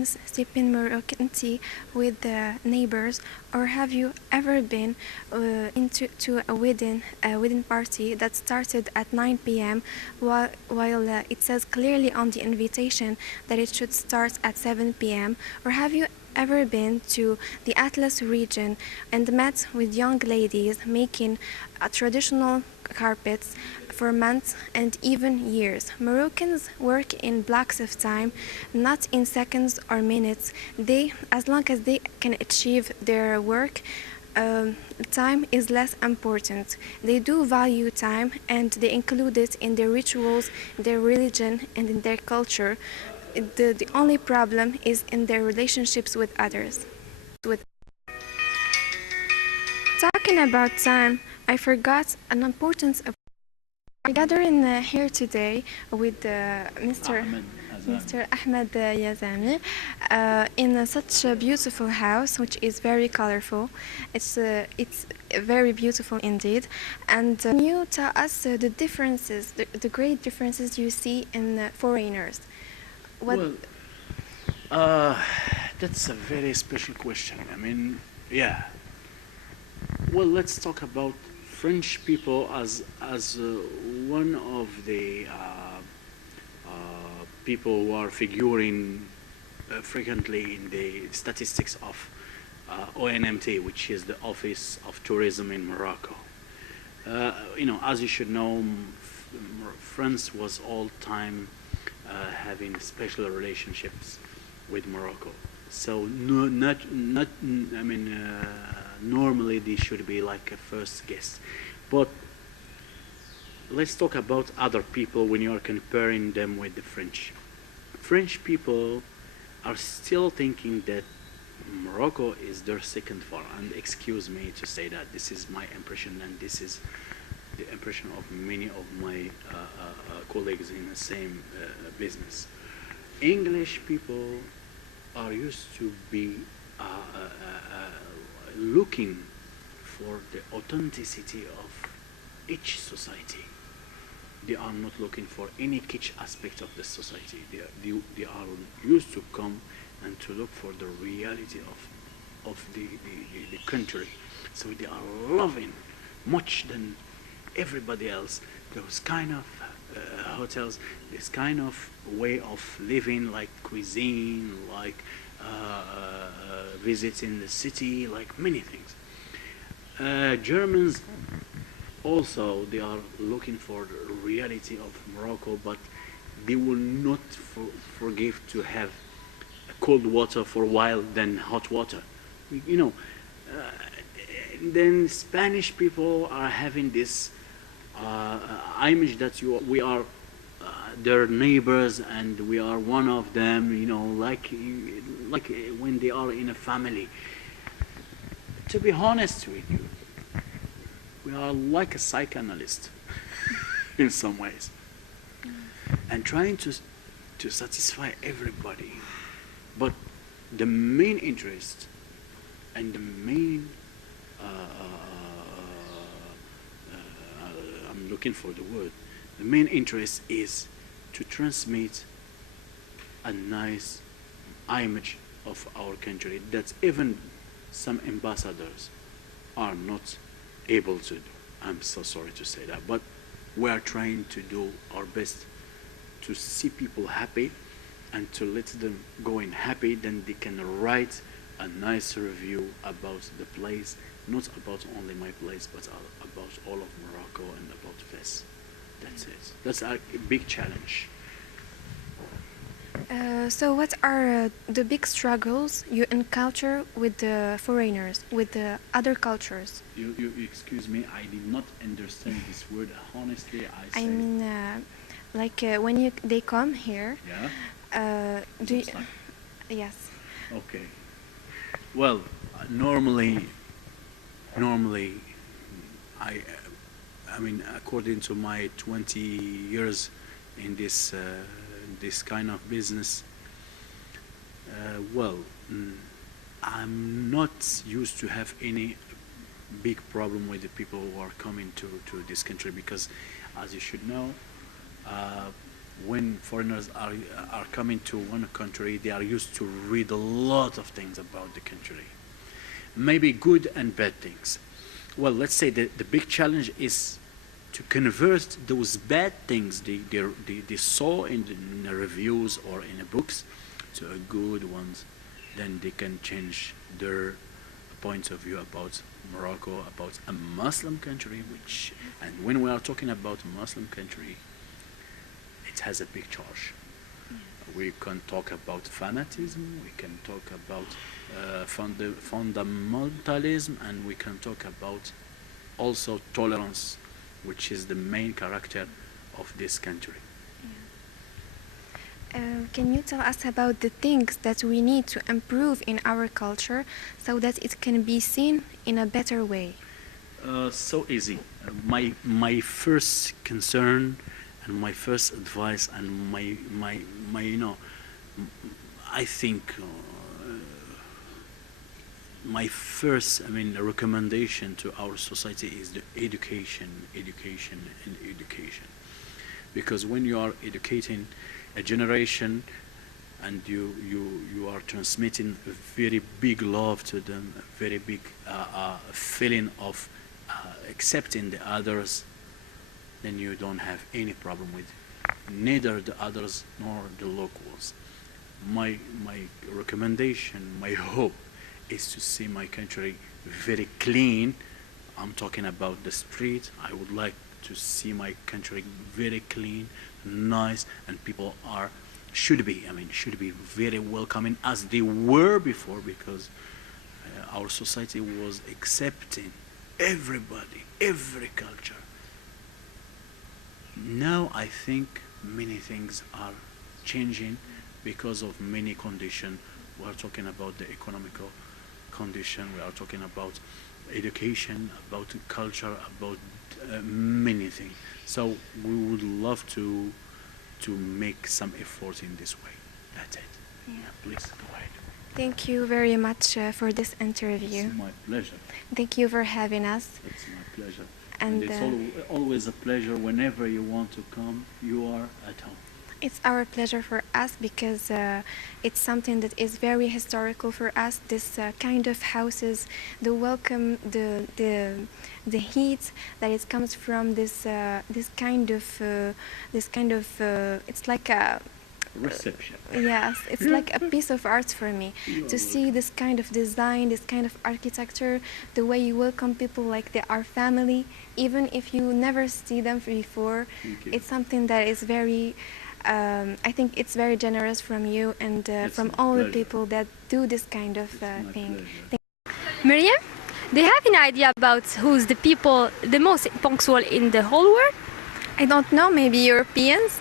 Moroccans sipping Moroccan tea with the neighbors, or have you ever been into to a wedding party that started at 9 p.m. while it says clearly on the invitation that it should start at 7 p.m.? Or have you ever been to the Atlas region and met with young ladies making traditional carpets for months and even years? Moroccans work in blocks of time, not in seconds or minutes. As long as they can achieve their work, time is less important. They do value time and they include it in their rituals, their religion, and in their culture. The only problem is in their relationships with others. With talking about time, I forgot an important. I gather in here today with Mr. Ahmed Yazami in such a beautiful house, which is very colorful. It's very beautiful indeed. And can you tell us the differences, the great differences you see in foreigners? What? Well, that's a very special question. I mean, yeah. Well, let's talk about French people as one of the people who are figuring frequently in the statistics of ONMT, which is the Office of Tourism in Morocco. As you should know, France was all time having special relationships with Morocco. So no, not I mean normally they should be like a first guest, but let's talk about other people when you are comparing them with the French. French people are still thinking that Morocco is their second farm, and excuse me to say that this is my impression, and this is the impression of many of my colleagues in the same business. English people are used to be looking for the authenticity of each society. They are not looking for any kitsch aspect of the society. They are used to come and to look for the reality of the country. So they are loving much than everybody else those kind of hotels, this kind of way of living, like cuisine, like visiting the city, like many things. Germans also, they are looking for the reality of Morocco, but they will not forgive to have cold water for a while than hot water. You know, then Spanish people are having this image that we are their neighbors and we are one of them. You know, like when they are in a family. To be honest with you, we are like a psychoanalyst in some ways, and trying to satisfy everybody. But the main interest and the main I'm looking for the word. The main interest is to transmit a nice image of our country that even some ambassadors are not able to do. I'm so sorry to say that, but we are trying to do our best to see people happy and to let them go in happy, then they can write a nice review about the place, not about only my place, but about all of Morocco and about Fes. That's it. That's a big challenge. So what are the big struggles you encounter with the foreigners, with the other cultures? You excuse me, I did not understand this word. Honestly, I I say, mean, when they come here, yeah, do you, looks like, yes. okay. Well, normally, I mean, according to my 20 years in this kind of business, well, I'm not used to have any big problem with the people who are coming to this country because, as you should know, when foreigners are coming to one country, they are used to read a lot of things about the country, maybe good and bad things. Well, let's say the big challenge is to convert those bad things they saw in the reviews or in the books to a good ones. Then they can change their point of view about Morocco, about a Muslim country, and when we are talking about a Muslim country, it has a big charge. We can talk about fanatism, we can talk about fundamentalism, and we can talk about also tolerance, which is the main character of this country. Can you tell us about the things that we need to improve in our culture so that it can be seen in a better way? So easy. My first concern and my first advice and my I think my first recommendation to our society is the education, and education. Because when you are educating a generation and you are transmitting a very big love to them, a very big feeling of accepting the others, then you don't have any problem with neither the others nor the locals. My recommendation, my hope is to see my country very clean. I'm talking about the street. I would like to see my country very clean, nice, and people should be very welcoming as they were before, because our society was accepting everybody, every culture. Now I think many things are changing because of many conditions. We are talking about the economical condition, we are talking about education, about culture, about many things. So we would love to make some effort in this way. That's it. Yeah. Please go ahead. Thank you very much for this interview. It's my pleasure. Thank you for having us. It's my pleasure. And it's always a pleasure. Whenever you want to come, you are at home. it's our pleasure for us because it's something that is very historical for us. This kind of houses, the welcome, the heat that it comes from this kind of it's like a Reception. yes, it's like a piece of art for me to see this kind of design, this kind of architecture, the way you welcome people like they are family, even if you never see them before. Thank you. It's something that is very I think it's very generous from you and from my all the pleasure. people that do this kind of It's my thing. pleasure. Miriam, do you have an idea about who's the people the most punctual in the whole world? I don't know, maybe Europeans?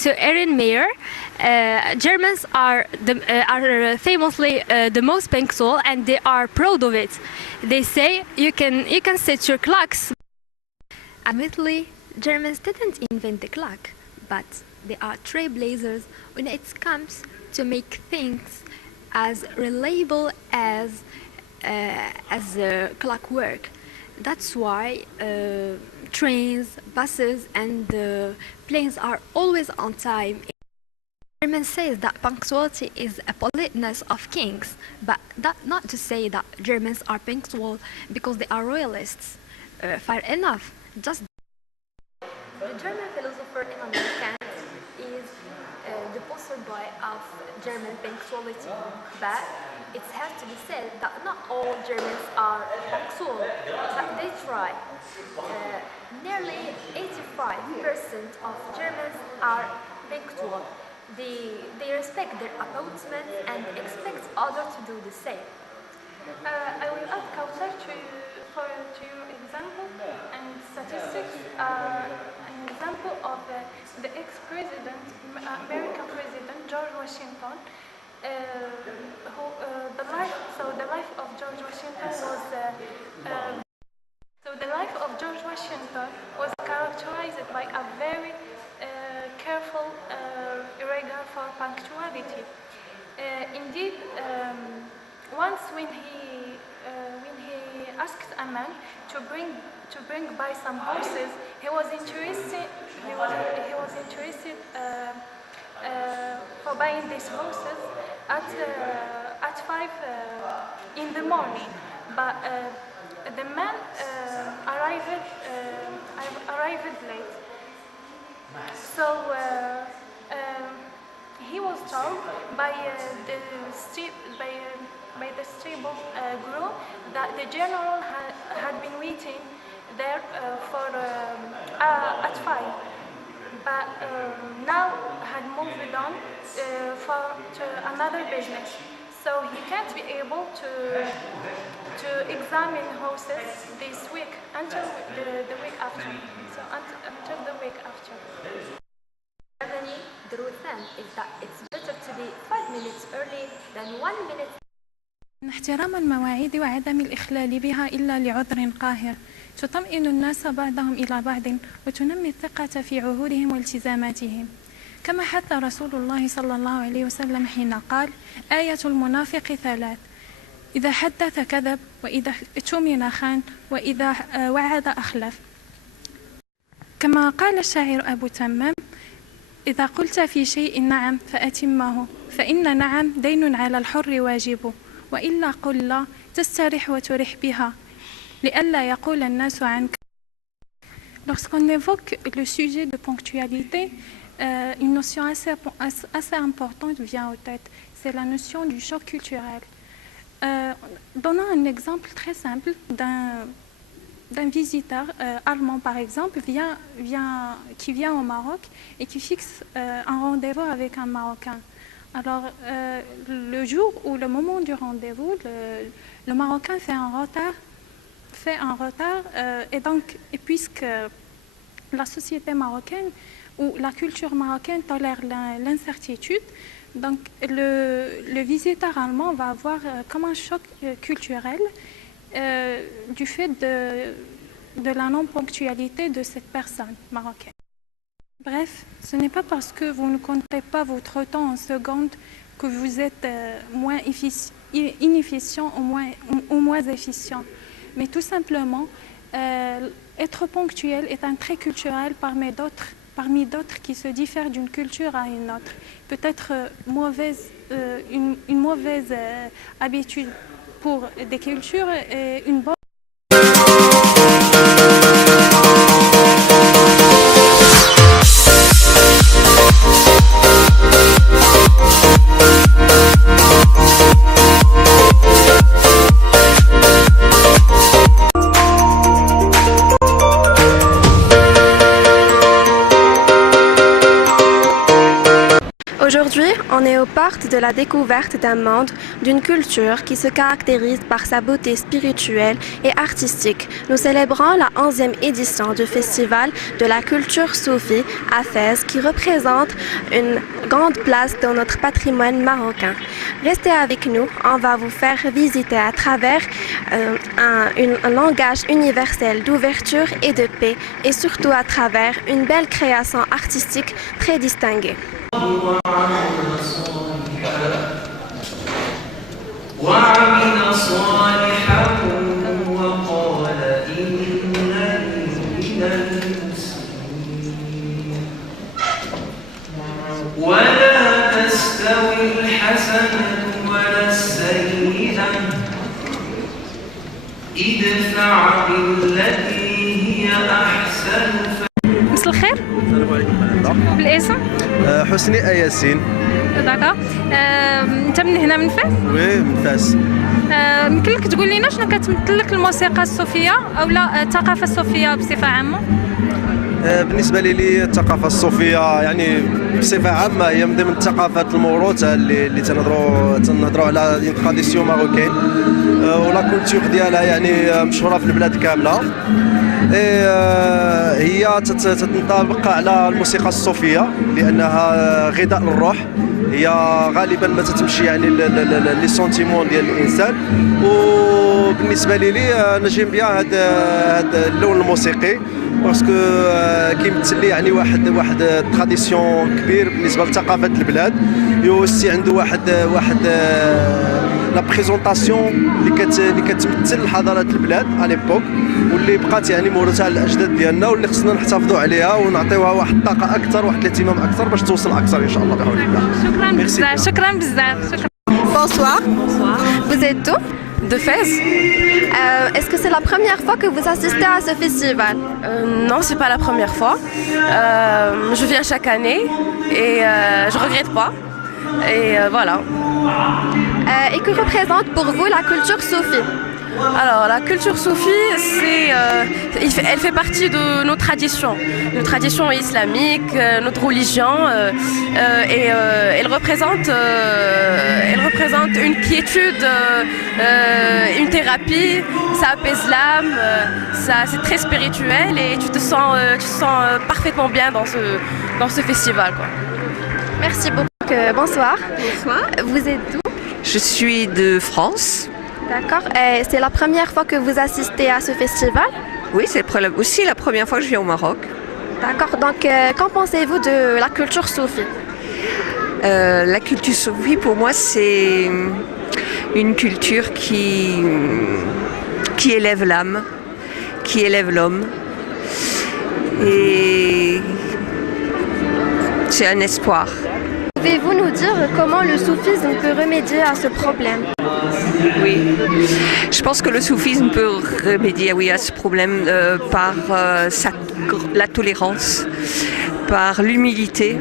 To Erin Mayer, Germans are famously the most punctual, and they are proud of it. They say you can set your clocks. Admittedly, Germans didn't invent the clock, but they are trailblazers when it comes to make things as reliable as clockwork. That's why trains, buses, and planes are always on time. German says that punctuality is a politeness of kings, but that not to say that Germans are punctual because they are royalists. Fair enough. Just the German philosopher Immanuel Kant is the poster boy of German punctuality, but it has to be said that not all Germans are punctual, but they try. Nearly 85% of Germans are punctual. They respect their appointments and expect others to do the same. I will add Kautar to your example and statistics. An example of the ex-president, American President George Washington. The life of George Washington was characterized by a very careful regard for punctuality. Indeed, once when he asked a man to bring by some horses, he was interested these horses at 5 in the morning, but the man arrived late. So he was told by the stable groom that the general had been waiting there at 5, but now had moved on to another business. So he can't be able to examine horses this week until the week after. So until the week after. The rule then is that it's better to be 5 minutes early than 1 minute. إن احترام المواعيد وعدم الإخلال بها إلا لعذر قاهر تطمئن الناس بعضهم إلى بعض وتنمي الثقة في عهودهم والتزاماتهم، كما حث رسول الله صلى الله عليه وسلم حين قال: آية المنافق 3: إذا حدث كذب، وإذا اؤتمن خان، وإذا وعد أخلف. كما قال الشاعر أبو تمام: إذا قلت في شيء نعم فأتمه، فإن نعم دين على الحر واجب، وإلا قل لا تسترح وترح بها لئلا يقول الناس عنك. Lorsqu'on évoque le sujet de ponctualité, une notion assez importante vient en tête, c'est la notion du choc culturel. Donnons un exemple très simple d'un visiteur allemand, par exemple, qui vient au Maroc et qui fixe un rendez-vous avec un Marocain. Alors, le jour ou le moment du rendez-vous, le Marocain fait un retard, et puisque la société marocaine ou la culture marocaine tolère l'incertitude, donc le visiteur allemand va avoir comme un choc culturel du fait de la non-ponctualité de cette personne marocaine. Bref, ce n'est pas parce que vous ne comptez pas votre temps en secondes que vous êtes moins inefficient ou moins efficient. Mais tout simplement, être ponctuel est un trait culturel parmi d'autres qui se diffèrent d'une culture à une autre. Peut-être une mauvaise habitude pour des cultures et une bonne. Aujourd'hui, on est aux portes de la découverte d'un monde, d'une culture qui se caractérise par sa beauté spirituelle et artistique. Nous célébrons la 11e édition du Festival de la culture soufie à Fès, qui représente une grande place dans notre patrimoine marocain. Restez avec nous, on va vous faire visiter à travers un langage universel d'ouverture et de paix, et surtout à travers une belle création artistique très distinguée. وعمل صالحا وقال إنني من المسلمين ولا تستوي الحسنة ولا السيئة ادفع بالتي هي أحسن. مساء الخير. السلام عليكم. بالاسم؟ حسني ياسين. داكا. انت من هنا من فاس؟ وي من فاس. يمكن لك تقول لنا شنو كتمثل لك الموسيقى الصوفيه او لا الثقافه الصوفيه بصفه عامه؟ بالنسبه لي الثقافه الصوفيه يعني بصفه عامه هي من ضمن الثقافات الموروثه اللي تنهضروا على دي تراديسيون ماروكين ولا كولتور ديالها يعني مشهوره في البلاد كامله. هي تنطبق على الموسيقى الصوفيه لانها غذاء الروح، هي غالبا ما تتمشي يعني لي سونتيمون ديال الانسان. وبالنسبه لي انا جيم بيان هذا اللون الموسيقي باسكو كيمثل لي يعني واحد تراديسيون كبير بالنسبه لثقافه البلاد، يوسي عنده واحد لا بريزونطاسيون اللي كتمثل الحضارات البلاد على ليبوك واللي بقات يعني موروثه على الاجداد ديالنا واللي خصنا نحتفظوا عليها ونعطيوها واحد الطاقه اكثر واحد الاهتمام اكثر باش توصل اكثر ان شاء الله بحول الله. شكرا Merci بزاف bien. شكرا بزاف شكرا. Bonsoir. Vous êtes d'où? De Fès? Est-ce que c'est la première fois que vous assistez à ce festival? Non, c'est pas la première fois. Je viens chaque année et je regrette pas. Et voilà. Et que représente pour vous la culture soufie? Alors, la culture soufie, elle fait partie de nos traditions islamiques, notre religion, et elle représente une quiétude, une thérapie. Ça apaise l'âme, c'est très spirituel et tu te sens parfaitement bien dans ce festival, quoi. Merci beaucoup. Bonsoir. Bonsoir. Vous êtes d'où? Je suis de France. D'accord. Et c'est la première fois que vous assistez à ce festival? Oui, c'est aussi la première fois que je viens au Maroc. D'accord. Donc, qu'en pensez-vous de la culture soufie? La culture soufie, pour moi, c'est une culture qui élève l'âme, qui élève l'homme. Et c'est un espoir. Pouvez-vous nous dire comment le soufisme peut remédier à ce problème? Oui, je pense que le soufisme peut remédier à ce problème par la tolérance, par l'humilité,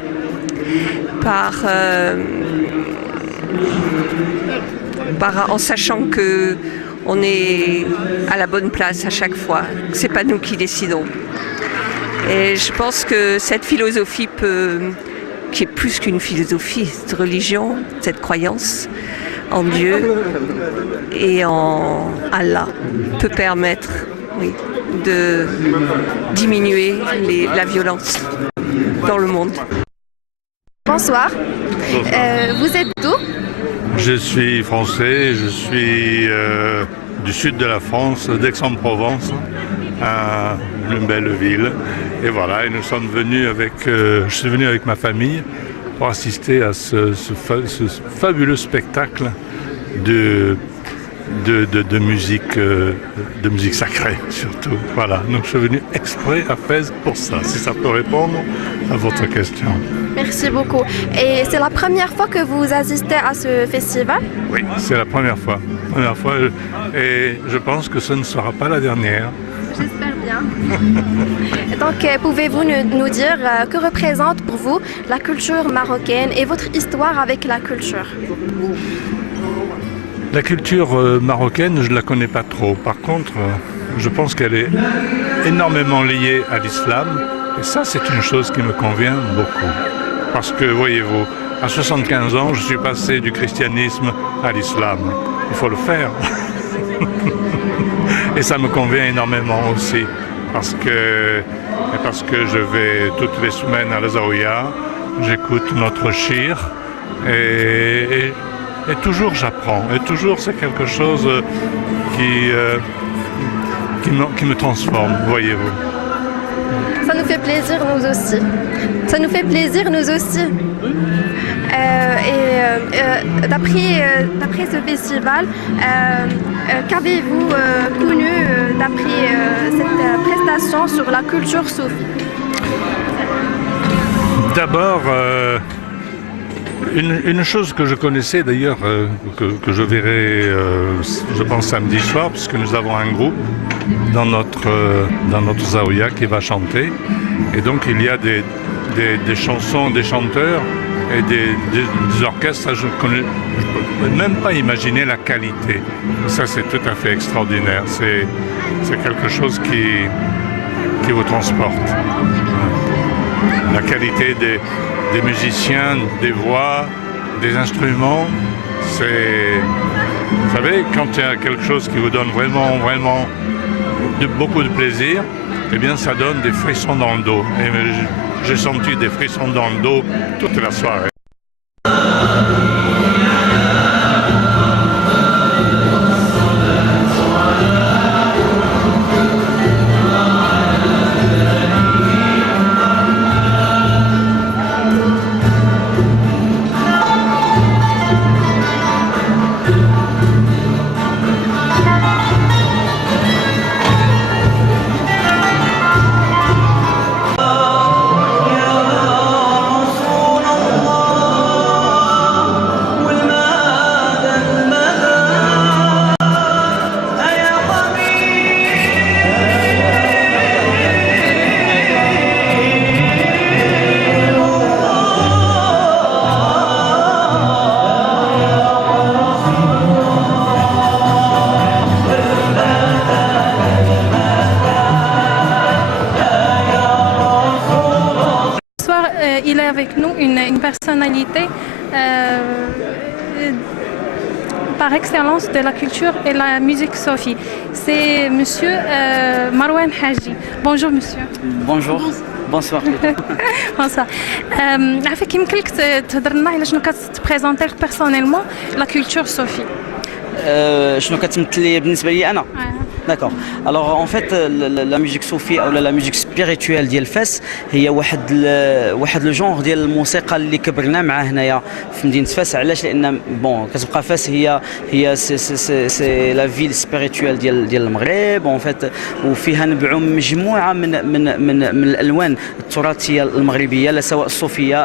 en sachant que on est à la bonne place à chaque fois, que c'est pas nous qui décidons. Et je pense que cette philosophie qui est plus qu'une philosophie, cette religion, cette croyance en Dieu et en Allah peut permettre de diminuer la violence dans le monde. Bonsoir. Vous êtes d'où? Je suis français, je suis du sud de la France, d'Aix-en-Provence, une belle ville. Et voilà, et nous sommes venus je suis venu avec ma famille pour assister à ce fabuleux spectacle de musique sacrée surtout. Voilà, donc je suis venu exprès à Fès pour ça, si ça peut répondre à votre question. Merci beaucoup. Et c'est la première fois que vous assistez à ce festival? Oui, c'est la première fois. Et je pense que ce ne sera pas la dernière. J'espère bien. Donc, pouvez-vous nous dire que représente pour vous la culture marocaine et votre histoire avec la culture? La culture marocaine, je ne la connais pas trop. Par contre, je pense qu'elle est énormément liée à l'islam. Et ça, c'est une chose qui me convient beaucoup. Parce que, voyez-vous, à 75 ans, je suis passé du christianisme à l'islam. Il faut le faire. Et ça me convient énormément aussi. Parce que je vais toutes les semaines à la Zaouia, j'écoute notre shir et toujours j'apprends. Et toujours c'est quelque chose qui me transforme, voyez-vous. Ça nous fait plaisir, nous aussi. Ça nous fait plaisir, nous aussi. D'après ce festival, qu'avez-vous connu d'après cette prestation sur la culture soufie? D'abord, une chose que je connaissais d'ailleurs, que je verrai, je pense samedi soir, puisque nous avons un groupe dans notre Zaouia qui va chanter. Et donc il y a des chansons, des chanteurs et des orchestres. Ça, je ne peux même pas imaginer la qualité. Ça, c'est tout à fait extraordinaire. C'est quelque chose qui vous transporte. La qualité des musiciens, des voix, des instruments, vous savez, quand il y a quelque chose qui vous donne vraiment beaucoup de plaisir, eh bien ça donne des frissons dans le dos. Et j'ai senti des frissons dans le dos toute la soirée. il est avec nous une personnalité par excellence de la culture et la musique soufie. C'est monsieur Marwan Haji. Bonjour monsieur. Bonjour. Bonsoir. Bonsoir. عافاك يمكن لك تهضر لنا على شنو كتبريزونتي بيرسونيلمون لا كولتور صوفي. شنو كتمثل لي بالنسبه لي انا؟ D'accord. Alors en fait la musique soufie ou la musique spirituelle ديال فاس هي واحد لو جونغ ديال الموسيقى اللي كبرنا معاه هنايا في مدينه فاس. علاش؟ لان بون كتبقى فاس هي سي لا فيل سبيريتويل ديال المغرب اون فيت، وفيها نبعوا مجموعه من الالوان التراثيه المغربيه، لا سواء الصوفيه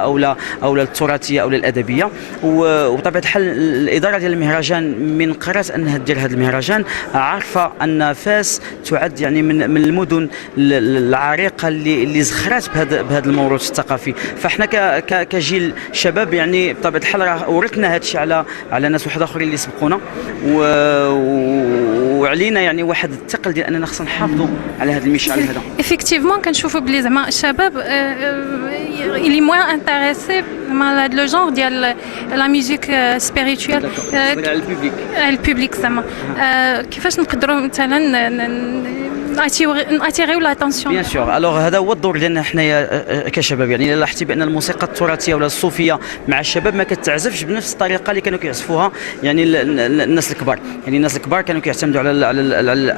او التراثيه او الادبيه. وبطبيعه الحال الاداره ديال المهرجان من قررت انها دير هذا المهرجان عارفه ان فاس تعد يعني من المدن العريقه اللي زخرات بهذا الموروث الثقافي. فاحنا كجيل شباب يعني بطبيعه الحال ورثنا هذا الشيء على ناس واحد اخرين اللي سبقونا، وعلينا يعني واحد الثقل ديال اننا خصنا نحافظوا على هذا المشعل هذا. Effectivement كنشوفوا بلي زعما الشباب il est moins intéressé par le genre ديال la musique spirituelle. البوبليك زعما كيفاش نقدروا مثلا ناتيريو لاتونسيون؟ بيان سور. الوغ هذا هو الدور ديالنا حنايا كشباب. يعني الا لاحظتي بان الموسيقى التراثيه ولا الصوفيه مع الشباب ما كتعزفش بنفس الطريقه اللي كانوا كيعزفوها يعني الناس الكبار. يعني الناس الكبار كانوا كيعتمدوا على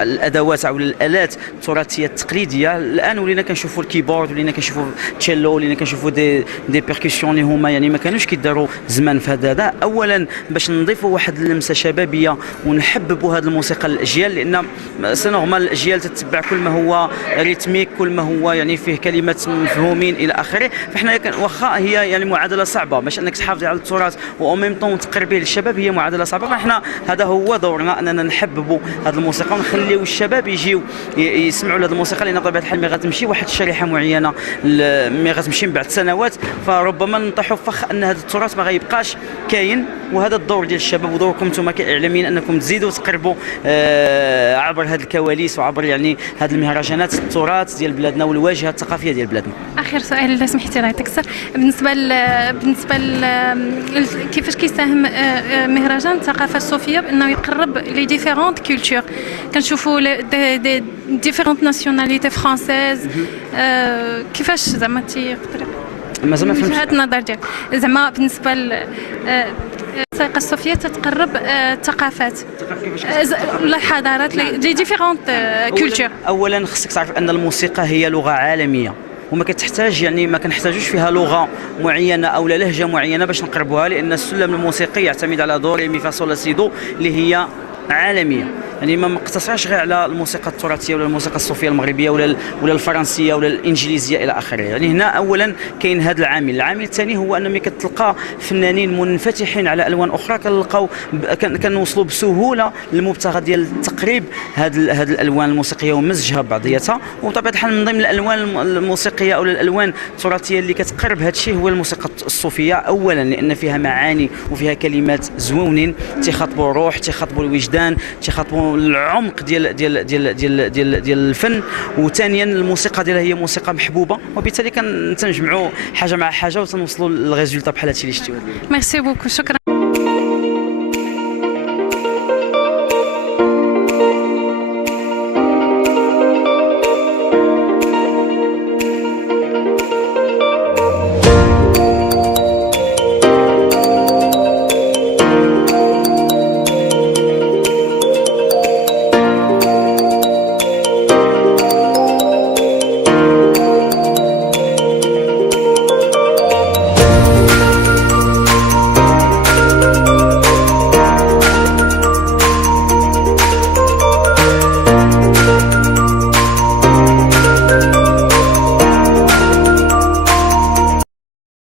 الادوات او الالات التراثيه التقليديه. الان ولينا كنشوفوا الكيبورد، ولينا كنشوفوا تشيلو، ولينا كنشوفوا دي بيركسيون اللي هما يعني ما كانوش كيداروا زمان في هذا. اولا باش نضيفوا واحد اللمسه شبابيه ونحببوا هذه الموسيقى للاجيال، لان سي نورمال الاجيال تتبع كل ما هو ريتميك، كل ما هو يعني فيه كلمات مفهومين الى اخره. فاحنا واخا هي يعني معادله صعبه باش انك تحافظي على التراث و ميم طون تقربيه للشباب، هي معادله صعبه. فاحنا هذا هو دورنا اننا نحببوا هذه الموسيقى ونخليو الشباب يجيو يسمعوا لهذه الموسيقى، لان بطبيعه الحال ملي غتمشي واحد الشريحه معينه ملي غتمشي من بعد سنوات فربما نطيحوا في فخ ان هذا التراث ما غيبقاش كاين. وهذا الدور ديال الشباب ودوركم انتم كاعلاميين انكم تزيدوا تقربوا عبر هذه الكواليس وعبر يعني هذه المهرجانات التراث ديال بلادنا والواجهه الثقافيه ديال بلادنا. اخر سؤال اذا سمحتي لي تكسر بالنسبه كيفاش كيساهم مهرجان الثقافه الصوفيه بانه يقرب لي ديفيرونت كولتور؟ كنشوفوا دي ديفيرونت ناسيوناليتي فرانسيز، كيفاش زعما تيقدر مازال ما فهمتش وجهة النظر ديالك زعما بالنسبه الثقافه الصوفيه تتقرب الثقافات ولا الحضارات لي ديفيرونت كولتور؟ اولا خصك تعرف ان الموسيقى هي لغه عالميه وما كتحتاج يعني ما كنحتاجوش فيها لغه معينه او لهجه معينه باش نقربوها، لان السلم الموسيقي يعتمد على دو ري مي فا صول لا سي دو اللي هي عالميه. يعني ما مقتصرش غير على الموسيقى التراثيه ولا الموسيقى الصوفيه المغربيه ولا الفرنسيه ولا الانجليزيه الى اخره. يعني هنا اولا كاين هذا العامل الثاني هو ان ملي كتلقى فنانين منفتحين على الوان اخرى كنوصلوا بسهوله للمبتغى ديال تقريب هذه الالوان الموسيقيه ومزجها ببعضياتها. وبطبيعه الحال من ضمن الالوان الموسيقيه او الالوان التراثيه اللي كتقرب هذا الشيء هو الموسيقى الصوفيه، اولا لان فيها معاني وفيها كلمات زوينين تيخاطبوا الروح، تيخاطبوا الوجدان، تيخاطبوا العمق ديال الفن. وثانيا الموسيقى ديالها هي موسيقى محبوبه، وبالتالي كنجمعوا حاجه مع حاجه وتنوصلوا للريزولطا بحال هادشي اللي شفتوا. ميرسي بوكو، شكرا.